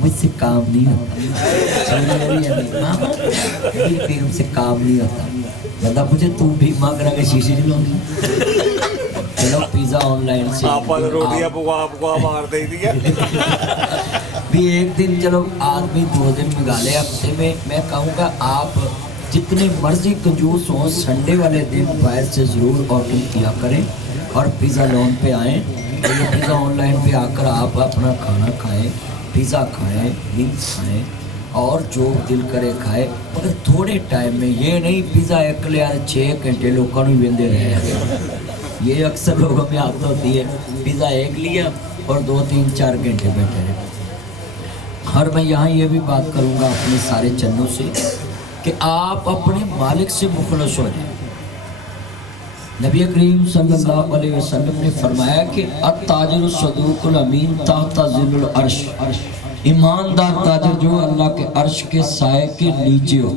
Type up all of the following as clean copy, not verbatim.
مجھ سے کام نہیں ہوتا، ماما میری بیگم سے کام نہیں ہوتا، بندہ مجھے تو بھی ماں کرا کے شیشے نہیں لاؤں، چلو پیزا آن لائن سے روٹیاں پکوا پکوا مار دے دیا بھی ایک دن، چلو آدمی 2 دن منگا لے ہفتے میں کہوں گا آپ جتنے مرضی کنجوس ہوں سنڈے والے دن باہر سے ضرور آرڈر کیا کریں اور پیزا لون پہ آئیں، یہ پیزا آن لائن پہ آ کر آپ اپنا کھانا کھائیں، پیزا کھائیں، ونگس کھائیں اور جو دل کرے کھائے، مگر تھوڑے ٹائم میں، یہ نہیں پیزا ایک لیا 6 گھنٹے لوگوں نے ویندے رہے، یہ اکثر لوگوں میں عادت ہوتی ہے، پیزا ایک لیا اور 2 3 4 گھنٹے بیٹھے رہے۔ اور میں یہاں یہ بھی بات کروں گا اپنے سارے چنوں سے کہ آپ اپنے مالک سے مخلص ہو جائیں۔ نبی کریم صلی اللہ علیہ وسلم نے فرمایا کہ التاجر الصدوق الامین تحت ظل العرش، ایماندار تاجر جو اللہ کے عرش کے سائے کے نیچے ہو،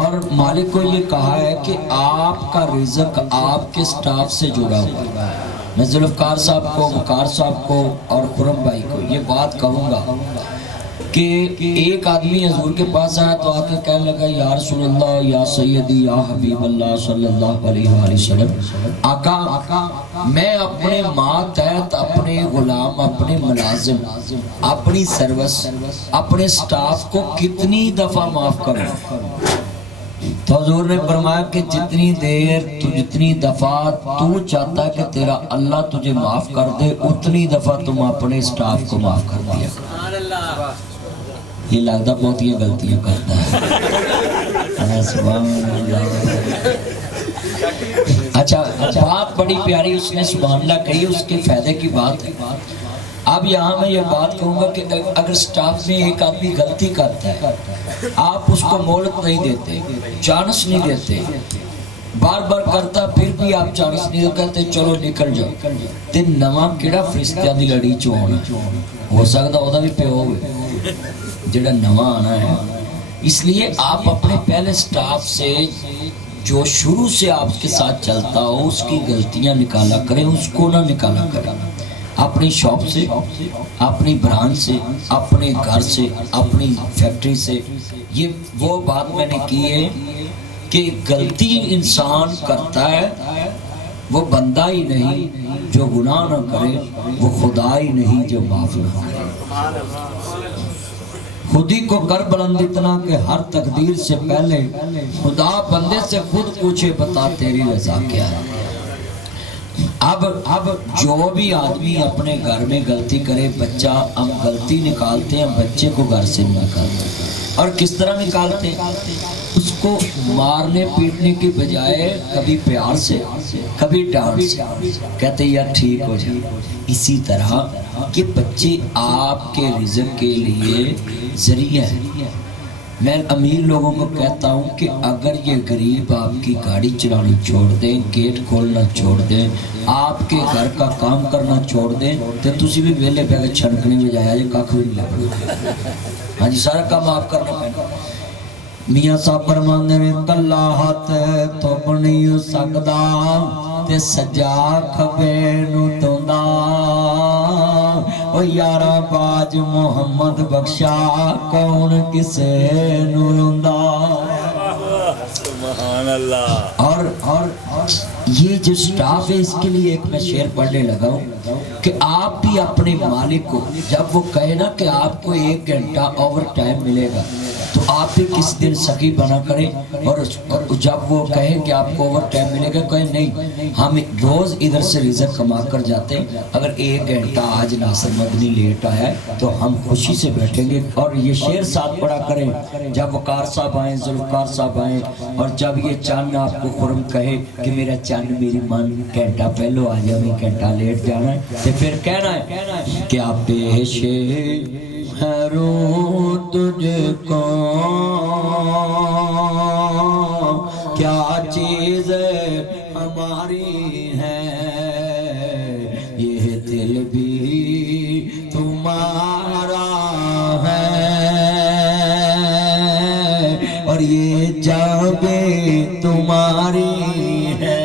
اور مالک کو یہ کہا ہے کہ آپ کا رزق آپ کے سٹاف سے جڑا ہوا ہے۔ میں ذوالفقار صاحب کو، وقار صاحب کو اور خرم بھائی کو یہ بات کہوں گا کہ ایک آدمی حضور کے پاس آیا تو آ کے کہنے لگا یا رسول اللہ، یا سیدی، یا حبیب اللہ صلی اللہ علیہ وآلہ وسلم، آقا میں اپنے ماتحت اپنے غلام، اپنے ملازم، اپنی سروس، اپنے سٹاف کو کتنی دفعہ معاف کروں؟ تو حضور نے فرمایا کہ جتنی دیر تو جتنی دفعہ تو چاہتا ہے کہ تیرا اللہ تجھے معاف کر دے، اتنی دفعہ تم اپنے سٹاف کو معاف کر دیا۔ یہ لگتا بہت یہ غلطیاں کرتا ہے۔ سبحان اللہ۔ اچھا بات بڑی پیاری اس نے سبحان اللہ کہی، اس کے فائدے کی بات ہے۔ اب یہاں میں یہ بات کہوں گا کہ اگر سٹاف میں ایک آدمی غلطی کرتا ہے، آپ اس کو مہلت نہیں دیتے، چانس نہیں دیتے، بار بار کرتا پھر بھی آپ چانس نہیں کہتے چلو نکل جاؤ، تے نواں کیڑا فرشتیاں دی لڑی چ ہونا ہو سکتا وہ بھی پیو ہوئے جڑا نواں آنا ہے۔ اس لیے آپ اپنے پہلے سٹاف سے جو شروع سے آپ کے ساتھ چلتا ہو اس کی غلطیاں نکالا کریں، اس کو نہ نکالا کریں۔ اپنی شاپ سے، اپنی برانچ سے، اپنے گھر سے، اپنی فیکٹری سے، یہ وہ بات میں نے کی ہے کہ غلطی انسان کرتا ہے، وہ بندہ ہی نہیں جو گناہ نہ کرے، وہ خدا ہی نہیں جو معاف نہ کرے۔ خود ہی کو کر بلند اتنا کہ ہر تقدیر سے پہلے خدا بندے سے خود پوچھے بتا تیری رضا کیا ہے۔ اب جو بھی آدمی اپنے گھر میں غلطی کرے، بچہ، ہم غلطی نکالتے ہیں بچے کو گھر سے نکالتے ہیں، اور کس طرح نکالتے ہیں؟ اس کو مارنے پیٹنے کی بجائے کبھی پیار سے، کبھی ڈانٹ سے، کہتے یار ٹھیک ہو جائے۔ اسی طرح کہ بچے آپ کے رزق کے لیے ذریعہ ہے۔ میں امیر لوگوں کو کہتا ہوں کہ اگر یہ غریب آپ کی گاڑی چلانی چھوڑ دیں، گیٹ کھولنا چھوڑ دیں، آپ کے گھر کا کام کرنا چھوڑ دیں، تو تسی بھی ویلے پہ چھڑکنے میں جایا یہ کاکھ بھی نہیں لگا۔ ہاں جی، سارا کام آپ کرنا پہنا۔ میاں صاحب فرماندے نے کلا ہاتھ تو نہیں سکدا تے سجا کھبے نو توندا، او یارا باج محمد بخشا کون کسے نو روندا۔ سبحان اللہ۔ اور یہ جو سٹاف ہے اس کے لیے ایک میں شعر پڑھنے لگا ہوں کہ آپ بھی اپنے مالک کو جب وہ کہے نا کہ آپ کو 1 گھنٹہ اوور ٹائم ملے گا تو آپ بھی کس دن سخی بنا کریں، اور جب وہ کہیں کہ آپ کو اوور ٹائم ملے گا کہیں نہیں، ہم روز ادھر سے رزق کما کر جاتے ہیں، اگر 1 گھنٹہ آج ناصر مدنی لیٹ آیا ہے تو ہم خوشی سے بیٹھیں گے۔ اور یہ شعر ساتھ پڑھا کریں جب وقار صاحب آئیں، ذوالفقار صاحب آئیں، اور جب یہ چاند آپ کو خرم کہے کہ میرا چاند میری مان گھنٹہ پہلو آ جائے، 1 گھنٹہ لیٹ جانا ہے، تو پھر کہنا ہے کیا پیش رو تجھ کو، کیا چیز ہماری ہے، یہ دل بھی تمہارا ہے اور یہ جان بھی تمہاری ہے۔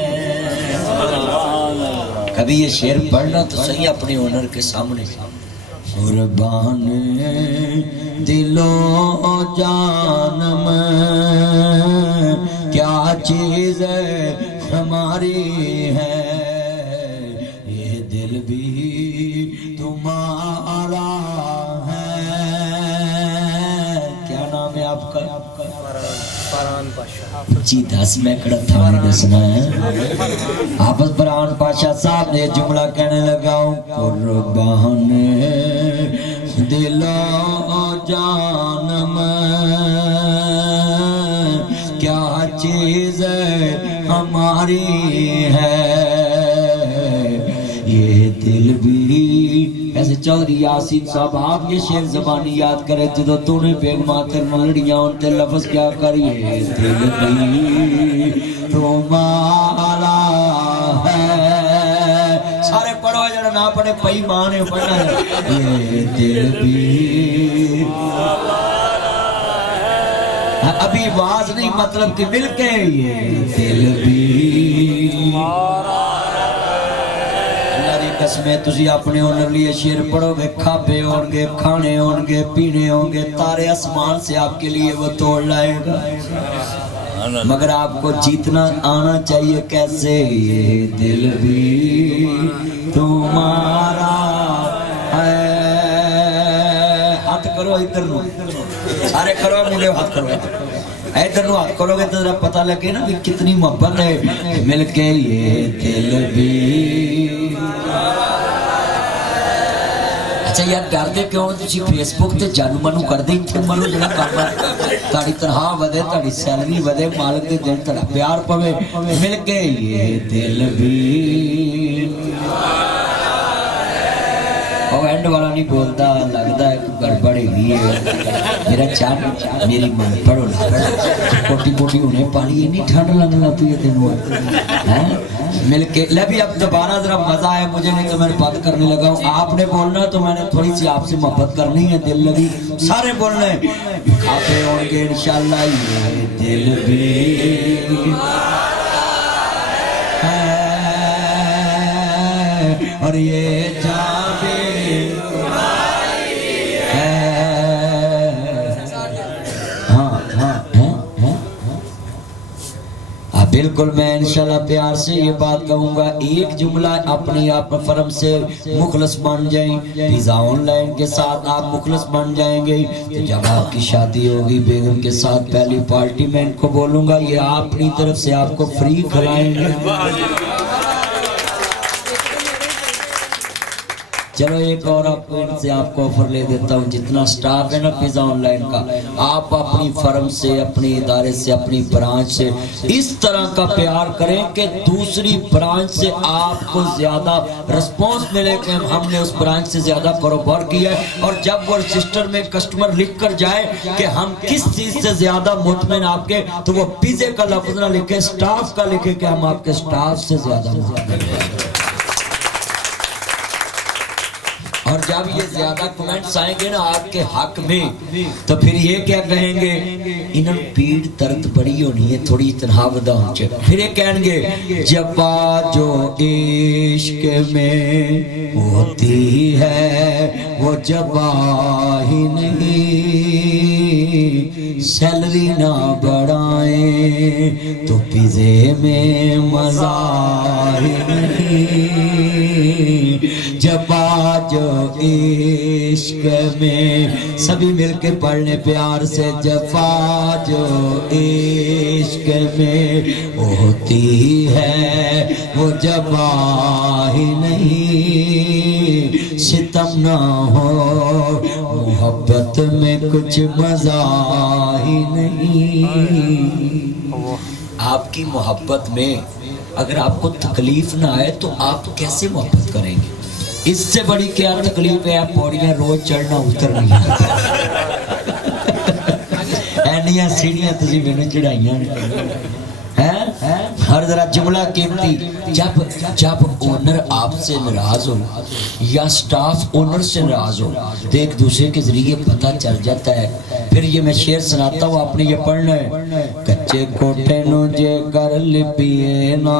کبھی یہ شعر پڑھنا تو صحیح اپنے اونر کے سامنے، قربان دلو جانم کیا چیز ہماری ہے یہ دل بھی تمہارا ہے. کیا نام ہے آپ کا؟ فرحان پاشا. جی 10 میں کڑا تھا نہیں دسنا ہے. حافظ فرحان پاشا صاحب نے جملہ کہنے لگا ہوں قربان دل و جانم کیا چیز ہماری ہے یہ دل بھی. ایسے چودھری یاسین صاحب آپ یہ شعر زبانی یاد کرے جدو تو نے بیگ ماتر ملڑیاں ان تے لفظ کیا کریے دل بھی تمہارا ہے. سارے پڑھو جڑا نہ پڑھے پئی ماں نے پڑھنا ہے یہ دل بھی ابھی آواز نہیں مطلب کہ مل کے یہ دل بھی قسمیں تسی اپنے ہنر لیے شعر پڑھو گے کھابے ہوں گے کھانے ہوں گے پینے ہوں گے تارے آسمان سے آپ کے لیے وہ توڑ لائے گا مگر آپ کو جیتنا آنا چاہیے کیسے یہ دل بھی تمہارا ہے. ہاتھ کرو ادھر نو سارے کرو مجھے ہاتھ کرو ادھر نو ہاتھ کرو گے تو ذرا پتہ لگے نا کہ کتنی محبت ہے مل کے یہ دل بھی. اچھا یار ڈر دے کیوں تسی فیس بک تے جانو منو کر دے اتنے منو جڑا کام تاڑی تنہا ودے تاڑی سیلری ودے مالک دے دل تڑا پیار پوے مل کے یہ دل بھی. اور اینڈ والا نہیں بولتا لگتا ہے کہ گڑبڑ ہوئی ہے میرا چاند میری من پڑھو نہ کوٹی کوٹی انہیں پانی نہیں ٹھنڈ لگنا پی تینوں مل کے لے بھی اب دوبارہ ذرا مزہ آئے مجھے نہیں تو میں بات کرنے لگا ہوں آپ نے بولنا تو میں نے تھوڑی سی آپ سے محبت کرنی ہے دل لگی سارے بولنا ہے کھاتے ہوں گے انشاءاللہ یہ دل بھی ہے اور یہ جابے بالکل میں انشاءاللہ پیار سے یہ بات کہوں گا ایک جملہ اپنی آپ فرم سے مخلص بن جائیں پیزا آن لائن کے ساتھ آپ مخلص بن جائیں گے تو جب آپ کی شادی ہوگی بیگم کے ساتھ پہلی پارٹی میں ان کو بولوں گا یہ آپ اپنی طرف سے آپ کو فری کھلائیں گے. چلو ایک اور آپ کو ان سے آپ کو آفر لے دیتا ہوں جتنا سٹاف ہے نا پیزا آن لائن کا آپ اپنی فرم سے اپنی ادارے سے اپنی برانچ سے اس طرح کا پیار کریں کہ دوسری برانچ سے آپ کو زیادہ رسپانس ملے کہ ہم نے اس برانچ سے زیادہ کاروبار کیا ہے اور جب وہ رجسٹر میں کسٹمر لکھ کر جائے کہ ہم کس چیز سے زیادہ مطمئن آپ کے تو وہ پیزے کا لفظ نہ لکھے سٹاف کا لکھے کہ ہم آپ کے سٹاف سے زیادہ مطمئن ہیں. اور جب یہ زیادہ کمنٹس آئیں گے نا آپ کے حق میں تو پھر یہ کیا کہیں گے انہوں پیڑ درد بڑی ہونی ہے تھوڑی تنہا ودا ہونچے پھر یہ کہیں گے جبا جو عشق میں ہوتی ہے وہ جبا ہی نہیں سیلری نہ بڑھائیں تو پیزے میں مزہ ہی نہیں جبا جو عشق میں سبھی مل کے پڑھنے پیار سے جفا جو عشق میں ہوتی ہے وہ جبا ہی نہیں ستم نہ ہو محبت میں کچھ مزہ ہی نہیں. آپ کی محبت میں اگر آپ کو تکلیف نہ آئے تو آپ کیسے محبت کریں گے اس سے بڑی کیا تکلیف ہے آپ پوڑیاں روز چڑھنا اتر نہیں اینیاں سیڑھیاں تسی میں نے چڑھائیاں ہر ذرا جملہ قیمتی جب اونر آپ سے ناراض ہو یا سٹاف اونر سے ناراض ہو تو ایک دوسرے کے ذریعے پتہ چل جاتا ہے پھر یہ میں شعر سناتا ہوں آپ نے یہ پڑھنا ہے کچے کوٹھے نو جے کر لپیے نا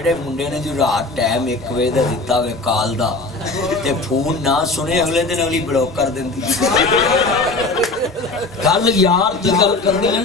ਜਿਹੜੇ ਮੁੰਡੇ ਨੇ ਜੋ ਰਾਤ ਟਾਈਮ 1 ਵਜੇ ਦਾ ਦਿੱਤਾ ਹੋਵੇ ਕਾਲ ਦਾ ਤੇ ਫੋਨ ਨਾ ਸੁਣੇ ਅਗਲੇ ਦਿਨ ਅਗਲੀ ਬਲੌਕ ਕਰ ਦਿੰਦੀ ਕੱਲ ਯਾਰ ਦੀ ਗੱਲ ਕਰਨੀ ਹੈ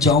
4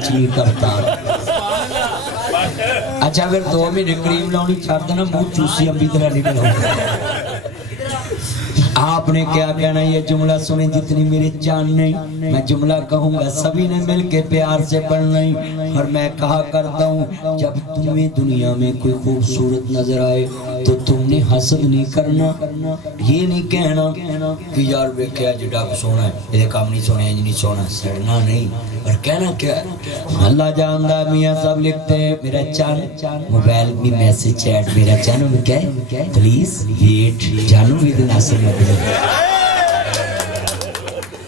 چی کرتا اچھا پھر 2 مہینے کریم لاؤنی چھڑ دینا منہ چوسی امبی طرح نکل آپ نے کیا کہنا یہ جملہ سنیں جتنی میری جان نہیں میں جملہ کہوں گا سبھی نے مل کے پیار سے پڑھنا ہی اور میں کہا کرتا ہوں جب تمہیں دنیا میں کوئی خوبصورت نظر آئے تو تم نے حسد نہیں کرنا یہ نہیں کہنا کہ یار بے کیا جڑا کو سونا ہے یہ کام نہیں سونا ہے نہیں سونا سڑنا نہیں اور کہنا کیا اللہ جاندہ میاں صاحب لکھتے ہیں میرا چان موبائل میں میسج چیٹ میرا چانو میں کیا ہے پلیز ویٹ جانو بھی دن آسر میں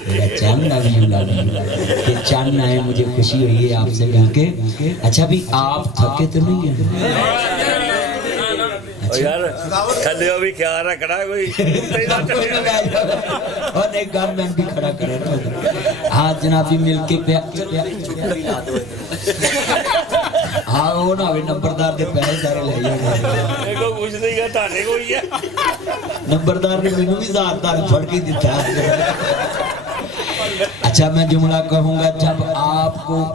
میرا چان کہ چان آئے مجھے خوشی ہوئی ہے آپ سے مل کے اچھا بھی آپ تھکے تو نہیں ہیں یار کھلے ہو بھی کیا رکھنا کوئی اور ایک گھر میں بھی کھڑا کرے ہاں جنابی مل کے ہاں وہ نا بھی نمبردار دے پہلے سارے لے جائے کو کچھ نہیں گا تانے کوئی ہے نمبردار نے مینوں بھی زیادہ چھوڑ کے دیتا اچھا میں جملہ کہوں گا جب آپ کو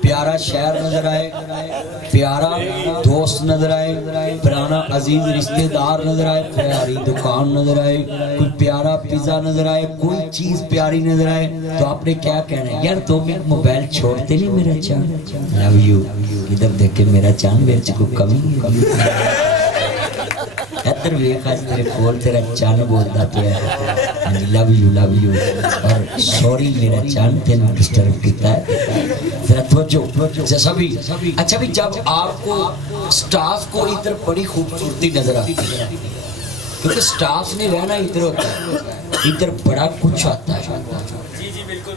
پیارا شہر نظر آئے پیارا دوست نظر آئے پرانا عزیز رشتہ دار نظر آئے پیاری دکان نظر آئے کوئی پیارا پیزا نظر آئے کوئی چیز پیاری نظر آئے تو آپ نے کیا کہنا ہے یار تو میں موبائل چھوڑتے نہیں میرا چاند لو یو ادھر دیکھ کے میرا چاند میرے کو کمی ادھر ویکھ آج تیرے کول تیرا چاند بولتا پیا ہے لو یو اور سوری میرا چاند تینوں ڈسٹرب کیتا ہے ذرا توجہ سبھی اچھا بھی جب آپ کو سٹاف کو ادھر بڑی خوبصورتی نظر آتی ہے کیونکہ سٹاف نے رہنا ادھر ہوتا ہے ادھر بڑا کچھ آتا ہے جی جی بالکل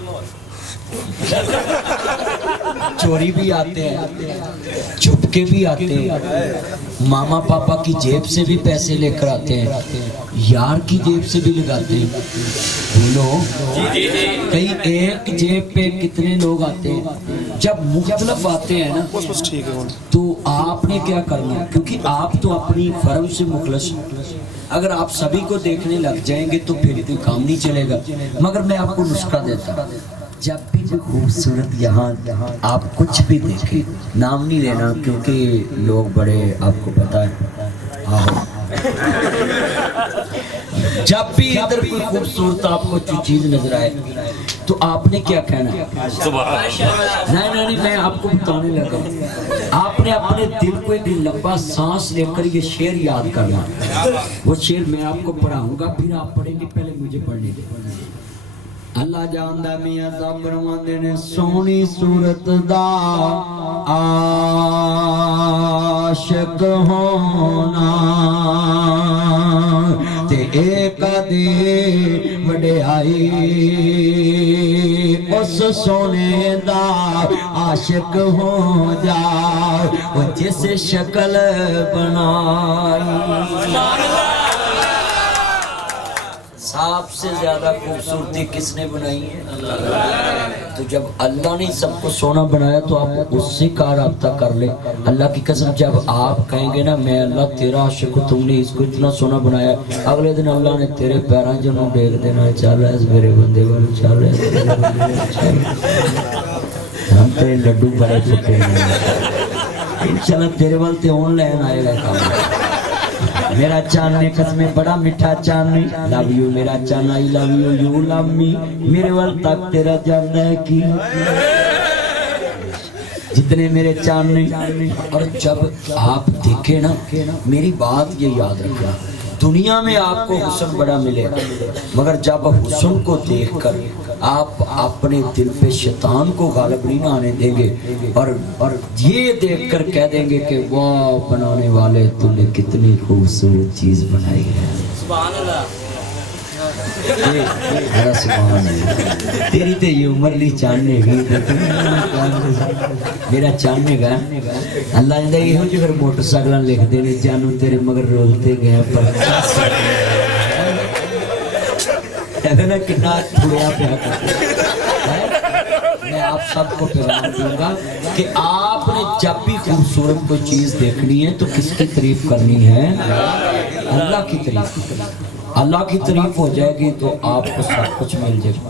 چوری بھی آتے ہیں چھپکے بھی آتے ہیں ماما پاپا کی جیب سے بھی پیسے لے کر آتے ہیں یار کی جیب سے بھی لگاتے ہیں بولو کئی ایک جیب پہ کتنے لوگ آتے ہیں جب مختلف آتے ہیں نا تو آپ نے کیا کرنا کیونکہ آپ تو اپنی فرم سے مخلص اگر آپ سبھی کو دیکھنے لگ جائیں گے تو پھر کوئی کام نہیں چلے گا مگر میں آپ کو نسخہ دیتا جب بھی جو خوبصورت یہاں آپ کچھ بھی دیکھیں نام نہیں لینا کیونکہ لوگ بڑے آپ کو پتا ہے جب بھی ادھر کوئی خوبصورت آپ کو چیز نظر آئے تو آپ نے کیا کہنا نہیں میں آپ کو بتانے لگا آپ نے اپنے دل کو ایک لمبا سانس لے کر یہ شعر یاد کرنا وہ شعر میں آپ کو پڑھاؤں گا پھر آپ پڑھیں گے پہلے مجھے پڑھنے دیں اللہ جاندہ میاں صاحب فرماندے نے سونی صورت دا عاشق ہونا تے ایک دی وڈیائی اس سونے دا عاشق ہو جا وہ جس شکل بنائی سب سے زیادہ خوبصورتی کس نے بنائی ہے تو جب اللہ نے سب کو سونا بنایا تو آپ اس سے کا رابطہ کر لیں اللہ کی قسم جب آپ کہیں گے نا میں اللہ تیرا عاشق ہوں تم نے اس کو اتنا سونا بنایا اگلے دن اللہ نے تیرے پیران جنہوں دیکھ دینا چل رہا ہے میرے بندے والے چل رہے ہم تیرے لڈو بڑے پھٹے ہیں انشاءاللہ تیرے والتے آن لائن آئے گا کام میرا چاند نے قسمیں بڑا مٹھا چاند نہیں لو یو میرا چاند آئی لو یو یو لو می میرے وال تک تیرا جاننا ہے کی جتنے میرے چاند نہیں اور جب آپ دیکھیں نا میری بات یہ یاد رکھنا دنیا میں آپ کو حسن بڑا ملے مگر جب حسن کو دیکھ کر آپ اپنے دل پہ شیطان کو غالب نہیں آنے دیں گے اور یہ دیکھ کر کہہ دیں گے کہ واہ بنانے والے تم نے کتنی خوبصورت چیز بنائی ہے سبحان اللہ سبحان اللہ تیری تے یہ عمر نہیں چاہنے گی میرا چاہنے گا اللہ جاندہ یہ ہو جو پھر موٹر سائیکل لکھ دینے جانو تیرے مگر رولتے گئے پر کہتے نا کتنا تھوڑیا پیا کرتے میں آپ سب کو پیغام دوں گا کہ آپ نے جب بھی خوبصورت کوئی چیز دیکھنی ہے تو کس کی تعریف کرنی ہے اللہ کی تعریف اللہ کی تعریف ہو جائے گی تو آپ کو سب کچھ مل جائے گا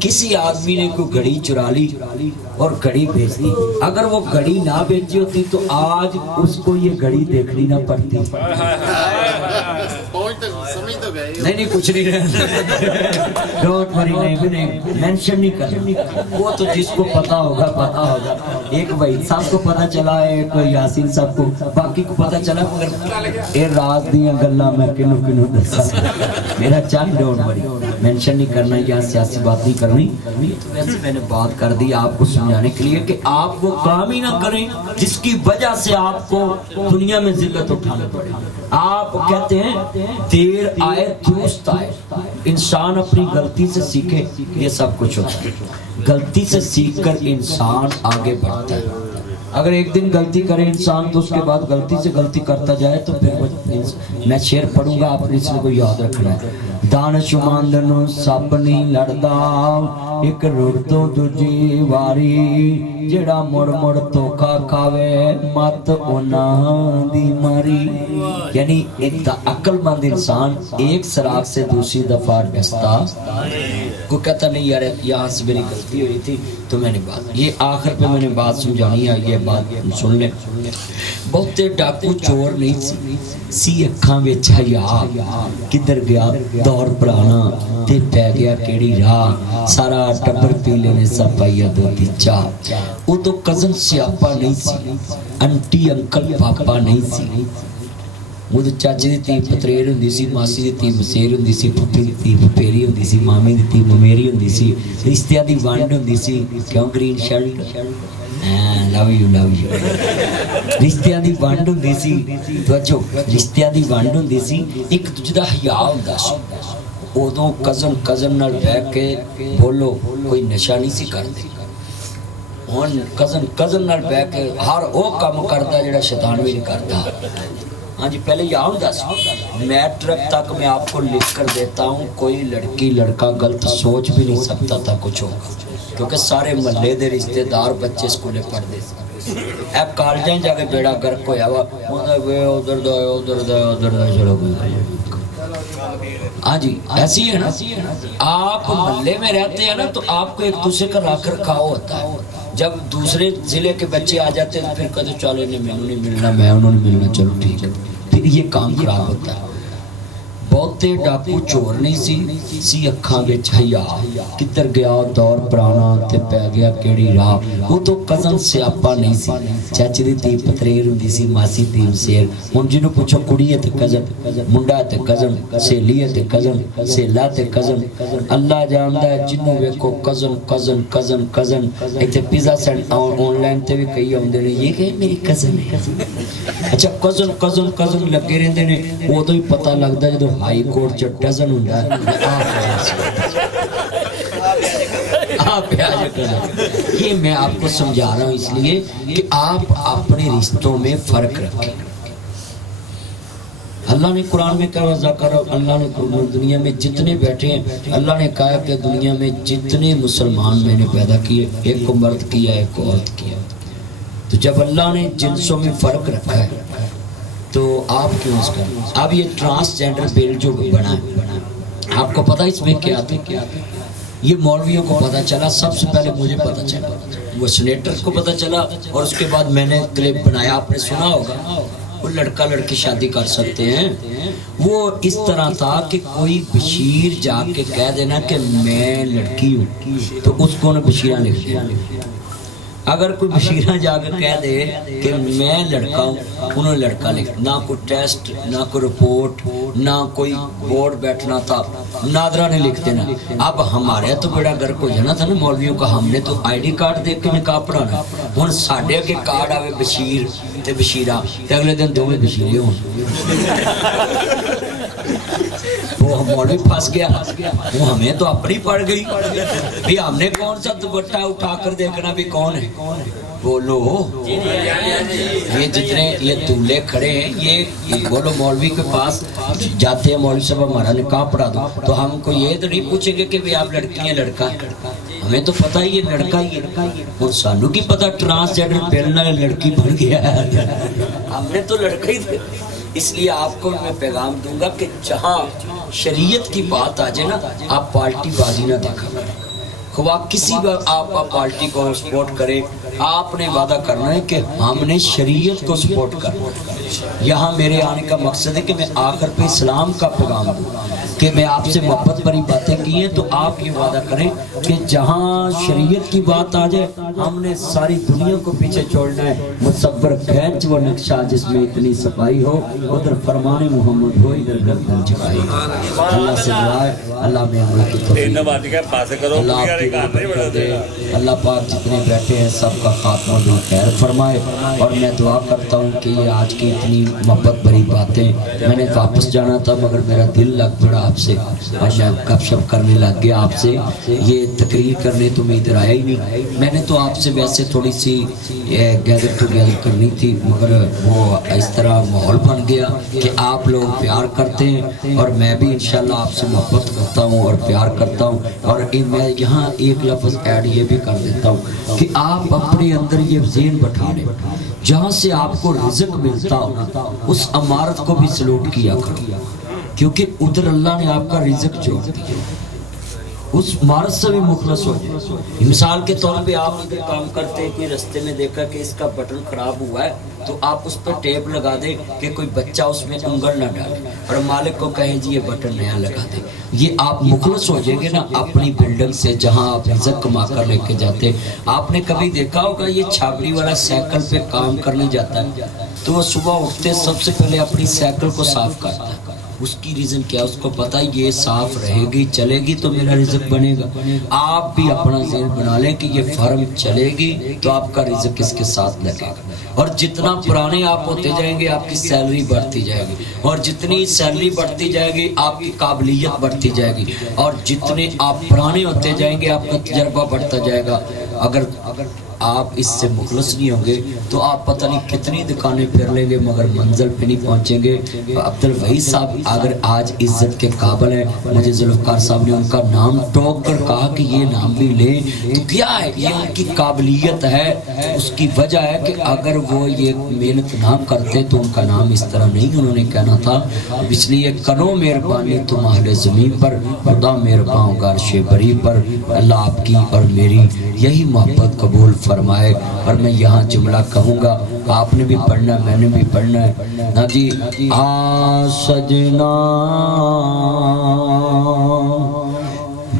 کسی آدمی نے کوئی گھڑی چرا لی اور گھڑی بیچ دی، اگر وہ گھڑی نہ بیچی ہوتی تو آج اس کو یہ گھڑی دیکھنی نہ پڑتی۔ نہیں نہیں کچھ نہیں ڈونٹ وری، نہیں مینشن نہیں کرنا، وہ تو جس کو پتا ہوگا پتا ہوگا۔ ایک بھائی صاحب کو پتا چلا، ایک یاسین صاحب کو، باقی کو پتا چلا، مگر اے راز دیاں گلاں میں کنوں کنوں دسا میرا چل ڈونٹ وری، مینشن نہیں کرنا یا سیاسی بات نہیں کرنی۔ تو ویسے میں نے بات کر دی آپ کو سمجھانے کے لیے کہ آپ وہ کام ہی نہ کریں جس کی وجہ سے آپ کو دنیا میں ذلت اٹھانا پڑے۔ آپ کہتے ہیں دیر آئے درست آئے، انسان اپنی غلطی سے سیکھے، یہ سب کچھ ہوتا ہے۔ غلطی سے سیکھ کر انسان آگے بڑھتا ہے۔ اگر ایک دن غلطی کرے انسان تو اس کے بعد غلطی سے غلطی کرتا جائے تو پھر میں شعر پڑھوں گا، آپ نے اس کو یاد رکھنا ہے۔ دانشمند نو سب نہیں لڑدا، ایک رڑ تو دوجی واری، جڑا مڑ مڑ دھوکا کھاوے مت انہاں دی ماری۔ یعنی ایک عقل مند انسان ایک سراغ سے دوسری دفعہ ڈستا، کو کہتا نہیں یار یہاں سے میری غلطی ہوئی تھی تو میں نے بات، یہ آخر پہ میں نے بات سمجھانی ہے، یہ بات سن لیں۔ بہتے ڈاکو چور نہیں سی اکھاں وچ حیا، کدھر گیا دور پرانا تے پہ گیا کیڑی راہ، سارا ٹبر پی لینے سب پائیا دو دی چاہ۔ وہ تو کزن سیاپا نہیں سی، انٹی انکل پاپا نہیں سی، وہ تو چاچے دی تی پتریر ہوندی سی، ماسی دی تی مسیر ہوندی سی، پھپھی دی تی پھپیری ہوندی سی، مامی دی تی ممیری ہوندی سی، رشتیاں دی ونڈ ہوندی سی، کیوں green shirt love you love you, رشتیاں دی ونڈ ہوندی سی، توجہ رشتیاں دی ونڈ ہوندی سی، ایک دوجے دا حیا ہوندا سی۔ ادوں کزن نال بیٹھ کے بولو کوئی نشہ نہیں سی کردے، ہن کزن نال بیٹھ کے ہر او کام کردا جڑا شیطان بھی نہیں کردا۔ ہاں جی پہلے یاد ہوتا سی، میٹرک تک میں آپ کو لکھ کر دیتا ہوں کوئی لڑکی لڑکا غلط سوچ بھی نہیں سکتا تھا کچھ ہوگا، کیونکہ سارے محلے دے رشتے دار بچے اسکولے پڑھتے تھے۔ اے کالجیں جا کے بیڑا گرک ہویا وا، ادھر دا چلو ہاں جی ایسی ہے نا، آپ محلے میں رہتے ہیں نا تو آپ کو ایک دوسرے کا رکھ رکھاؤ ہوتا ہے۔ جب دوسرے ضلع کے بچے آ جاتے ہیں پھر کہتے چلو انہیں میں نہیں ملنا، میں انہوں نے ملنا، چلو ٹھیک ہے، پھر یہ کام خراب ہوتا ہے۔ بہتے ڈاکو چور نہیں سی اکھاں وچ حیا، کدھر گیا دور پرانا تے پہ گیا کیڑی راہ۔ وہ تو کزن سیاپا نہیں سی، چاچی دی تی پتریر ہوندی سی، ماسی دی مسیر۔ ہن جنوں پوچھو کڑی ہے تے کزن، منڈا تے کزن، سہیلی ہے تے کزن، سہیلا تے کزن، اللہ جاندا ہے جنوں ویکھو کزن کزن کزن کزن۔ ایتھے پیزا سینٹ آن لائن تے بھی کئی آوندے نے، یہ کہ میری کزن ہے۔ اچھا کزن کزن کزن لگے رہندے نے، اودوں ہی پتہ لگدا جدوں ہائی کورٹ چ ڈزن ہوندا ہے آپ یہ میں آپ کو سمجھا رہا ہوں اس لیے کہ آپ اپنے رشتوں میں فرق رکھیں۔ اللہ نے قرآن میں کہا ذکر، اللہ نے دنیا میں جتنے بیٹھے ہیں اللہ نے کہا کہ دنیا میں جتنے مسلمان میں نے پیدا کیے ایک کو مرد کیا ایک کو عورت کیا۔ تو جب اللہ نے جنسوں میں فرق رکھا ہے تو آپ کیوں اس کا؟ اب یہ ٹرانسجینڈر بل جو بنا ہے آپ کو پتہ اس میں کیا تھا؟ یہ مولویوں کو پتہ چلا، سب سے پہلے مجھے پتہ چلا، وہ سینیٹر کو پتہ چلا، اور اس کے بعد میں نے کلپ بنایا، آپ نے سنا ہوگا، وہ لڑکا لڑکی شادی کر سکتے ہیں۔ وہ اس طرح تھا کہ کوئی بشیر جا کے کہہ دینا کہ میں لڑکی ہوں تو اس کو نے بشیرہ لکھ دیا۔ اگر کوئی بشیرہ جا کے کہہ دے کہ میں لڑکا ہوں انہوں نے لڑکا لکھ، نہ کوئی ٹیسٹ نہ کوئی رپورٹ نہ کوئی بورڈ بیٹھنا تھا، نادرہ نے لکھ دینا۔ اب ہمارے تو بیڑا گھر کو جانا تھا نا مولویوں کا، ہم نے تو آئی ڈی کارڈ دیکھ کے نکاح پڑھانا، ہن ساڈے کے کارڈ آوے بشیر تے بشیرہ تے اگلے دن دوویں بشیرے ہون۔ وہ مولوی پھنس گیا، وہ ہمیں تو اپنی پڑ گئی بھی ہم نے کون سا دوپٹہ اٹھا کر دیکھنا بھی کون ہے۔ بولو یہ جتنے یہ دولے کھڑے ہیں یہ بولو مولوی کے پاس جاتے ہیں، مولوی صاحب ہمارا نکاح پڑھا دو، تو ہم کو یہ تو نہیں پوچھیں گے کہ بھی آپ لڑکی ہیں لڑکا ہے، ہمیں تو پتہ ہی ہے لڑکا ہی ہے، اور سانو کی پتہ ٹرانسجینڈر پہلنا لڑکی بن گیا ہے، ہم نے تو لڑکا ہی تھے۔ اس لیے آپ کو میں پیغام دوں گا کہ جہاں شریعت کی بات آ جائے نا آپ پارٹی بازی نہ دیکھا کریں، خواہ کسی بھی آپ پارٹی کو سپورٹ کرے، آپ نے وعدہ کرنا ہے کہ ہم نے شریعت کو سپورٹ کرنا ہے۔ یہاں میرے آنے کا مقصد ہے کہ میں آخر پہ اسلام کا پیغام دوں کہ میں آپ سے محبت بھری باتیں کی ہیں، تو آپ یہ وعدہ کریں کہ جہاں شریعت کی بات آ جائے ہم نے ساری دنیا کو پیچھے چھوڑنا ہے۔ مصور کھینچ وہ نقشہ جس میں اتنی صفائی ہو، ادھر فرمان محمد ہو، ادھر گردن جھکائی ہو۔ اللہ سے دعا ہے اللہ میں عمل کی توفیق، اللہ آپ کی برکت کر دے۔ اللہ پاک جتنے بیٹھے ہیں سب کا خاتمہ بالخیر فرمائے، اور میں دعا کرتا ہوں کہ یہ آج کی اتنی محبت بھری باتیں، میں نے واپس جانا تھا مگر میرا دل لگ پڑا آپ سے، اور میں گپ شپ کرنے لگ گیا آپ سے، یہ تقریر کرنے تو میں ادھر آیا ہی نہیں۔ میں نے تو آپ سے ویسے تھوڑی سی گیدر ٹو گیدر کرنی تھی، مگر وہ اس طرح ماحول بن گیا کہ آپ لوگ پیار کرتے ہیں، اور میں بھی انشاءاللہ آپ سے محبت کرتا ہوں اور پیار کرتا ہوں۔ اور میں یہاں ایک لفظ ایڈ یہ بھی کر دیتا ہوں کہ آپ اپنے اندر یہ ذہن بٹھا لیں، جہاں سے آپ کو رزق ملتا ہو نا اس عمارت کو بھی سلوٹ کیا کرو، کیونکہ ادھر اللہ نے آپ کا رزق جوڑ دیا، اس عمارت سے بھی مخلص ہو جائے۔ مثال کے طور پہ آپ ادھر کام کرتے ہیں، کوئی رستے میں دیکھا کہ اس کا بٹن خراب ہوا ہے تو آپ اس پہ ٹیپ لگا دیں کہ کوئی بچہ اس میں انگل نہ ڈالے، اور مالک کو کہیں جی یہ بٹن نیا لگا دیں۔ یہ آپ مخلص ہو جائیں گے نا اپنی بلڈنگ سے جہاں آپ رزق کما کر لے کے جاتے۔ آپ نے کبھی دیکھا ہوگا یہ چھابڑی والا سائیکل پہ کام کرنے جاتا ہے تو وہ صبح اٹھتے سب سے پہلے اپنی سائیکل کو صاف کرتا ہے۔ اس کی ریزن کیا؟ اس کو پتہ یہ صاف رہے گی چلے گی تو میرا رزق بنے گا۔ آپ بھی اپنا ذہن بنا لیں کہ یہ فرم چلے گی تو آپ کا رزق اس کے ساتھ لگے گا، اور جتنا پرانے آپ ہوتے جائیں گے آپ کی سیلری بڑھتی جائے گی، اور جتنی سیلری بڑھتی جائے گی آپ کی قابلیت بڑھتی جائے گی، اور جتنے آپ پرانے ہوتے جائیں گے آپ کا تجربہ بڑھتا جائے گا۔ اگر آپ اس سے مخلص نہیں ہوں گے تو آپ پتہ نہیں کتنی دکانیں پھر لیں گے مگر منزل پہ نہیں پہنچیں گے۔ عبدالوحید صاحب اگر آج عزت کے قابل ہے، مجھے ذوالفقار صاحب نے ان کا نام ٹوک کر کہا کہ یہ نام بھی لیں، تو کیا ہے یہ ان کی قابلیت ہے، اس کی وجہ ہے کہ اگر وہ یہ محنت نہ کرتے تو ان کا نام اس طرح نہیں انہوں نے کہنا تھا۔ اس لیے کرو مہربانی تم اہل زمین پر، خدا مہرباں ہوگا عرش بری پر۔ اللہ آپ کی اور میری یہی محبت قبول فرمائے۔ اور میں یہاں جملہ کہوں گا، آپ نے بھی پڑھنا ہے میں نے بھی پڑھنا ہے نا جی۔ آ سجنا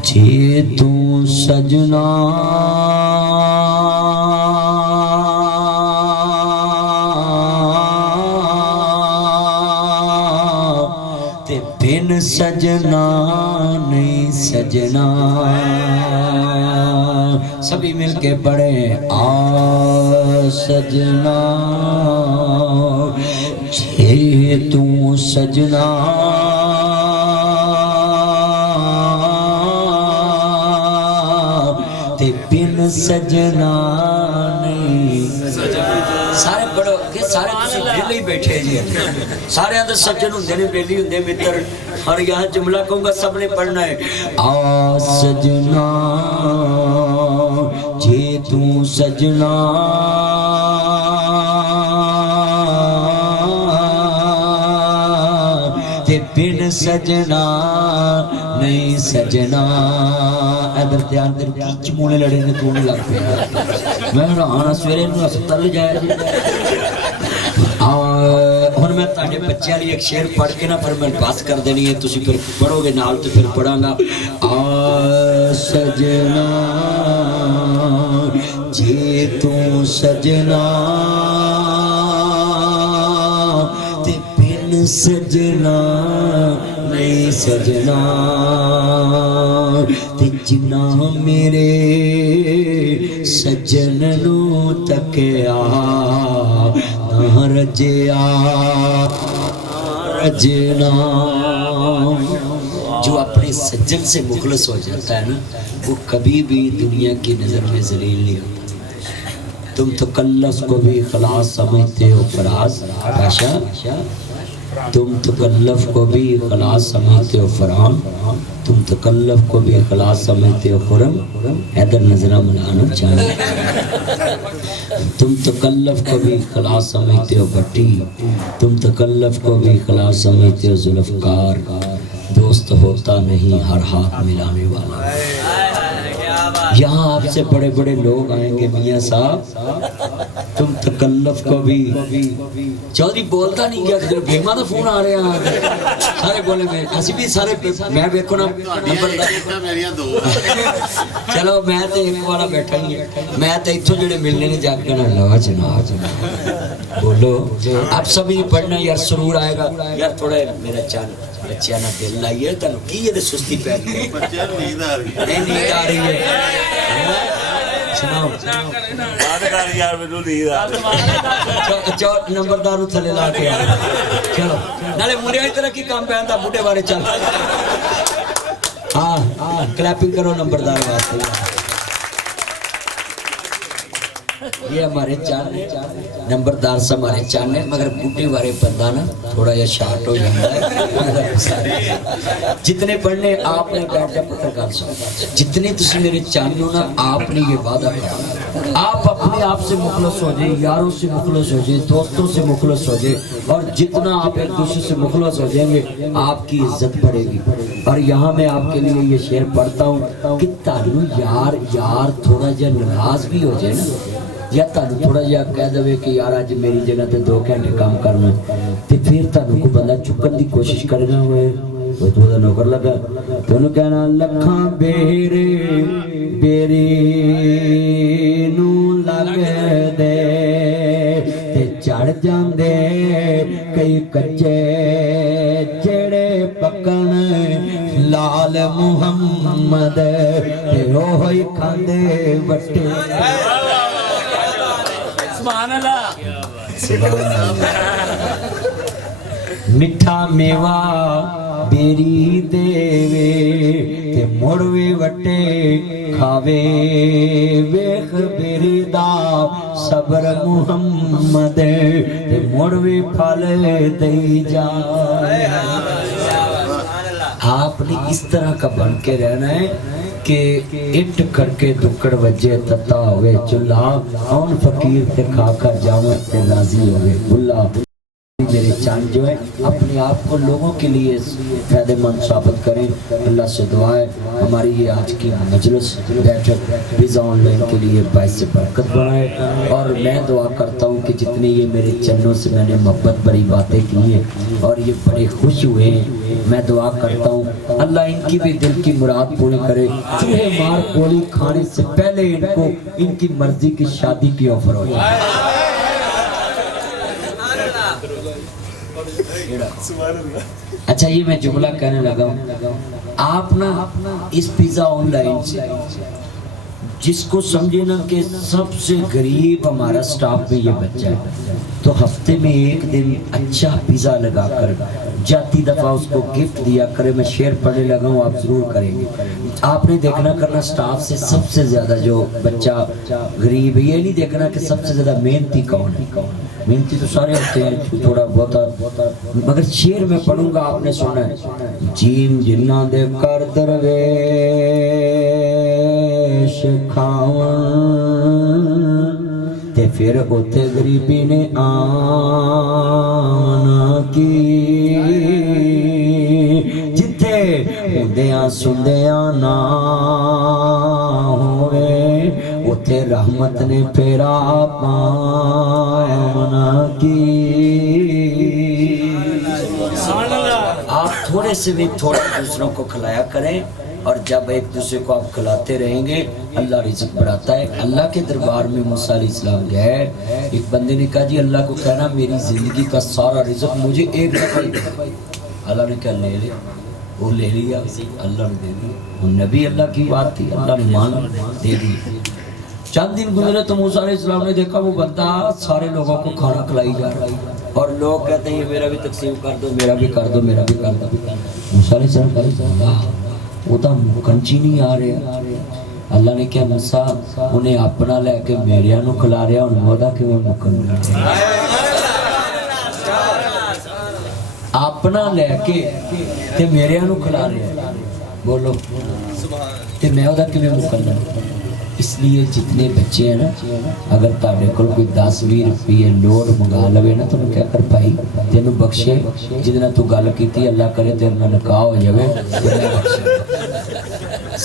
جی تو سجنا تے بن سجنا نہیں سجنا۔ سبھی مل کے پڑھیں آ سجنا جے تو سجنا تے بن سجنا نہیں سجنا۔ سارے پڑھو کہ سارے تسی بیلے ہی بیٹھے جی، سارے اندر سجن ہوندے نے بیلی ہوندے متر، اور یہاں جملہ کہوں گا سب نے پڑھنا ہے۔ آ سجنا جے تو سجنا تے بن سجنا نہیں سجنا۔ ادھر دھیان دے کی چمونے لڑے نے تو نہیں لگ پیا، میں حیران سویرے نوں ہسپتال جایا جی۔ ہن میں تہاڈے بچیاں لئی ایک شعر پڑھ کے نا پھر میں بس کر دینی ہے، تسی پھر پڑھو گے نال تو پھر پڑھاں گا۔ آ سجنا جے تو سجنا تے بن سجنا نہیں سجنا۔ تے جنا میرے سجن نو تکیا نہ رجیا رجنا۔ جو اپنے سجن سے مخلص ہو جاتا ہے نا وہ کبھی بھی دنیا کی نظر میں ذلیل نہیں ہوتا۔ تم تکلف کو بھی خلاص سمجھتے ہو فراز پاشا، تم تکلف کو بھی خلاص سمجھتے ہو فرحان، تم تکلف کو بھی خلاص سمجھتے ہو خرم، حیدر نظرہ ملانا چاہیے۔ تم تکلف کو بھی خلاص سمجھتے ہو بٹی، تم تکلف کو بھی خلاص سمجھتے ہو ذوالفقار، دوست ہوتا نہیں ہر ہاتھ ملانے والا۔ یہاں آپ سے بڑے بڑے لوگ آئیں گے میاں صاحب، تم تکلف کو بھی چودھری بولتا نہیں گیا کہ بھیما تو فون آ رہے ہیں سارے بولے میں اسی بھی سارے میں دیکھو نا چلو میں تو ایک والا بیٹھا ہی ہے، میں تو اتھوں جڑے ملنے نے جا کے نا جناب بولو آپ سبھی پڑھنا یار سرور آئے گا یار تھوڑا میرا چان بچیاں نہ دل لائیے تنو کی یہ سستی پہ گئی نہیں نیند آ رہی ہے سناؤ نمبردار تھلے لا کے چلو نالے مڑے آئی طرح کی کام پہ آتا بوٹے بارے چل ہاں کلیپنگ کرو نمبردار واسطے یہ ہمارے چانے نمبردار سے ہمارے چانے مگر بوٹے والے بندہ نا تھوڑا یا شارٹ ہو جاتا ہے جتنے پڑھنے آپ نے بیٹھ جا پتر کال سو جتنے تسی میرے چانوں نا آپ نے یہ وعدہ کرا آپ اپنے آپ سے مخلص ہو جائیں یاروں سے مخلص ہو جائیں دوستوں سے مخلص ہو جائیں اور جتنا آپ ایک دوسرے سے مخلص ہو جائیں گے آپ کی عزت بڑھے گی اور یہاں میں آپ کے لیے یہ شعر پڑھتا ہوں کہ تانوں یار تھوڑا جا ناراض بھی ہو جائے نا یا تانوں تھوڑا جا کہہ دے کہ یار آج میری جگہ تے 2 گھنٹے کام کرنا تے پھر تانوں کو بندہ چکن دی کوشش کرنا ہوئے وہ تو نوکر لگا تو انہوں کہنا لکھاں بیری نو لگ دے تے چڑھ جاندے کئی کچے جڑے پکن لال محمد تے اوہی کھاندے وٹے سبحان اللہ مٹھا میوا بیری دیوے تے موڑوے وٹے کھاوے ویخ بیری دا صبر محمد تے موڑوے پھل دئی جائے آپ نے اس طرح کا بن کے رہنا ہے کہ اٹ کر کے دکڑ وجے تتا ہوئے چلا اون فقیر تے کھا کر جاؤں تے راضی ہوئے اللہ میرے چاند جو ہے اپنے آپ کو لوگوں کے لیے فائدہ مند ثابت کریں اللہ سے دعا ہے ہماری یہ آج کی مجلس بیٹھک ویزا آن لائن کے لیے باعث برکت بنائے اور میں دعا کرتا ہوں کہ جتنی یہ میرے چنوں سے میں نے محبت بری باتیں کی ہیں اور یہ بڑے خوش ہوئے ہیں میں دعا کرتا ہوں اللہ ان کی بھی دل کی مراد پوری کرے چوہے مار پولی کھانے سے پہلے ان کو ان کی مرضی کی شادی کی آفر ہو جائے اچھا یہ میں جملہ کہنے لگا ہوں آپ نا اس پیزا آن لائن سے جس کو سمجھے نا کہ سب سے غریب ہمارا سٹاف میں یہ بچہ ہے تو ہفتے میں ایک دن اچھا پیزا لگا کر جاتی دفعہ اس کو گفٹ دیا کرے میں شیئر پڑھنے لگا ہوں آپ ضرور کریں گے آپ نے دیکھنا کرنا سٹاف سے سب سے زیادہ جو بچہ غریب ہے یہ نہیں دیکھنا کہ سب سے زیادہ محنتی کون ہے محنتی تو سارے ہوتے ہیں تھوڑا بہت مگر شعر میں پڑھوں گا آپ نے سنا ہے جیم جنہ دے کر درویش کھاواں تے پھر اوتے غریبی نے آنا کی جتھے ہوندیاں سندیاں نہ ہوئے اوتے رحمت نے پھیرا پانا کی آپ تھوڑے سے بھی تھوڑا دوسروں کو کھلایا کریں اور جب ایک دوسرے کو آپ کھلاتے رہیں گے اللہ رزق بڑھاتا ہے اللہ کے دربار میں موسیٰ علیہ السلام گئے ایک بندے نے کہا جی اللہ کو کہنا میری زندگی کا سارا رزق مجھے ایک دفعہ ہی دے اللہ نے کہا لے لے وہ لے لیا اللہ نے دے دیا نبی اللہ کی بات تھی اللہ نے مان دے دی چند دن گزرے تو موسیٰ علیہ السلام نے دیکھا وہ بندہ سارے لوگوں کو کھانا کھلائی جا رہا ہے اور لوگ کہتے ہیں میرا بھی تقسیم کر دو میرا بھی کر دو میرا بھی کر دو موسیٰ علیہ السلام کہا وہ تو مکنچی نہیں آ رہے اللہ نے کیا موسیٰ انہیں اپنا لے کے میریاں نو کھلا رہا انہیں مودا کہ وہ مکن اپنا لے کے تے میریاں نو کھلا رہا بولو تے میں مودا کہ وہ مکن اس لیے جتنے بچے ہیں نا اگر تاڑے کل کوئی 10-20 روپیے لوڈ منگا لوے نا تو انہوں کیا کر پائی تینوں بخشے جتنا تو گل کیتی اللہ کرے تیرنا نکاح ہو جاوے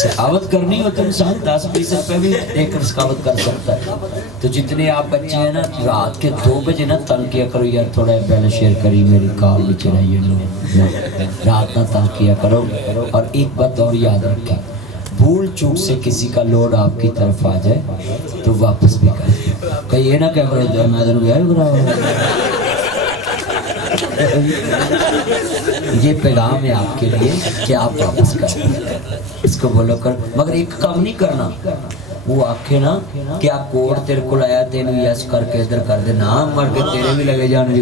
سخاوت کرنی ہو تو انسان 10-20 روپے بھی دے کر سخاوت کر سکتا ہے. تو جتنے آپ بچے ہیں نا رات کے 2 بجے نا تنگ کیا کرو یار تھوڑا پہلے شیئر کری میری کار بھی چلائیے رات نہ تنگ کیا کرو. اور ایک بات اور یاد رکھیں بھول چوک سے کسی کا لوڈ آپ کی طرف آ جائے تو واپس بھی کر کہیں یہ نہ کہہ کرو میں تمہیں گیا یہ پیغام ہے آپ کے لیے کہ آپ واپس کریں اس کو بولو کر. مگر ایک کام نہیں کرنا وہ آکھے نا کہ آپ کوڑ تیرے کو لایا تینوں یس کر کے ادھر کر دے نا مر کے تیرے بھی لگے جان دی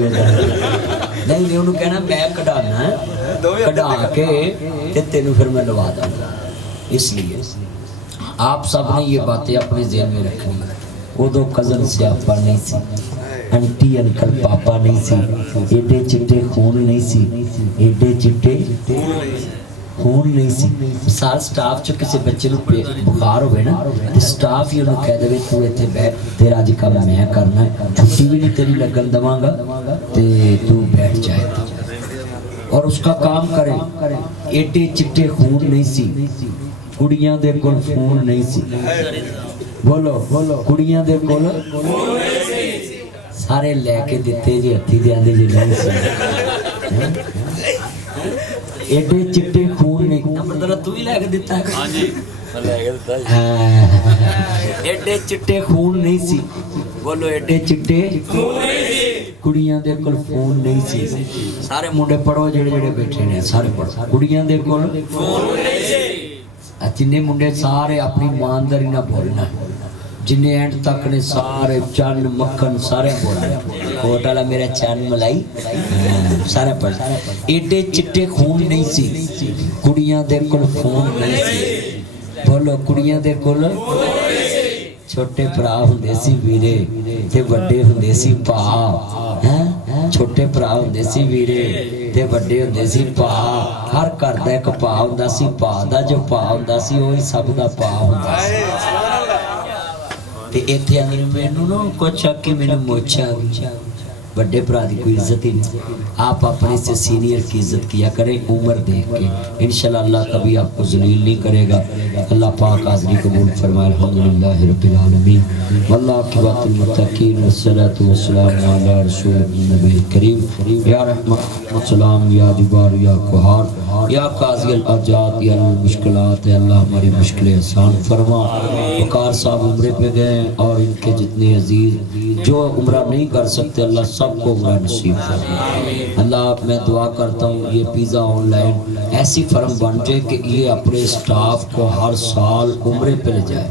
نہیں انہوں کہنا میں کڑھانا ہے کڑھا کے تینوں پھر میں لوا دوں گا. اس لیے آپ سب نے یہ باتیں اپنے ذہن میں رکھنی ہیں. وہ دو کزن سے آپا نہیں سی انٹی انکل پاپا نہیں سی ایڈے چٹے خون نہیں سی ایڈے چٹے خون نہیں سی. سال سٹاف چو کسی بچے نو بخار ہوئے نا سٹاف ہی انہوں کہہ دے تو ایتھے بیٹھ تیرا آج کام میں کرنا ہے چھٹی بھی نہیں تیری لگن دواں گا تے تو بیٹھ جائے اور اس کا کام کرے. ایڈے چٹے خون نہیں سی کڑیاں دے کول فون نہیں سی. بولو کڑیاں دے کول سارے لے کے دیتے جی ہتھی دے آندے جی نہیں سی. ایڈے چٹے خون نہیں مطلب تو ہی لے کے دیتا ہے ہاں جی ایڈے چٹے خون نہیں سی. بولو ایڈے چٹے کڑیاں دے کول فون نہیں سی. سارے منڈے پڑھو جڑے جڑے بیٹھے نے سارے پڑھو کڑیاں دے کول فون نہیں سی. جنے منڈے سارے اپنی ایمانداری نہ بولنا جن اینڈ تک نے سارے چن مکھن سارے بولنا کوٹ والا میرا چن ملائی سارے پڑھ. ایڈے چٹے خون نہیں سی کڑیاں دے کول فون نہیں سی. بولو کڑیاں دے کول چھوٹے بھرا ہوندے سی ویرے تے وڈے ہوندے سی پا. چھوٹے بھرا ہوندے سی ویرے تے وڈے ہوندے سی پا. ہر گھر دا ایک پا ہوندا سی پا دا جو پا ہوندا سی وہی سب دا پا ہوندا سی. تے ایتھے اندر مینوں نا کچھ آ کے مینوں موچا بڑے بھرا دی کوئی عزت ہی نہیں. آپ اپنے سے سینئر کی عزت کیا کریں عمر دیکھ کے انشاءاللہ اللہ کبھی آپ کو ذلیل نہیں کرے گا. اللہ پاک حاضری قبول فرمائے. الحمدللہ رب العالمین واللہ عاقبۃ المتقین والصلاۃ والسلام علی رسول النبی کریم. یا رحمت السلام یا جبار یا قہار یا قاضی الحاجات یا المشکلات. اللہ ہماری مشکلیں آسان فرما. وقار صاحب عمرے پہ گئے اور ان کے جتنے عزیز جو عمرہ نہیں کر سکتے اللہ سب کو عمرہ نصیب فرما. اللہ میں دعا کرتا ہوں یہ پیزا آن لائن ایسی فرم بن جائے کہ یہ اپنے سٹاف کو ہر سال عمرے پہ لے جائے.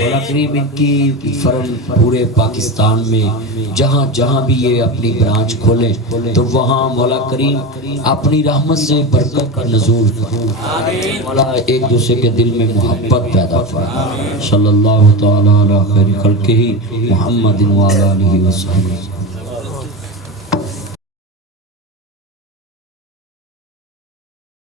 مولا کریم ان کی فرم پورے پاکستان میں جہاں جہاں بھی یہ اپنی برانچ کھولے تو وہاں مولا کریم اپنی رحمت سے برکت کا نزول کرے. مولا ایک دوسرے کے دل میں محبت پیدا فرما. صلی اللہ تعالی علی خیر خلقہ محمد و علی آلہ وصحبہ.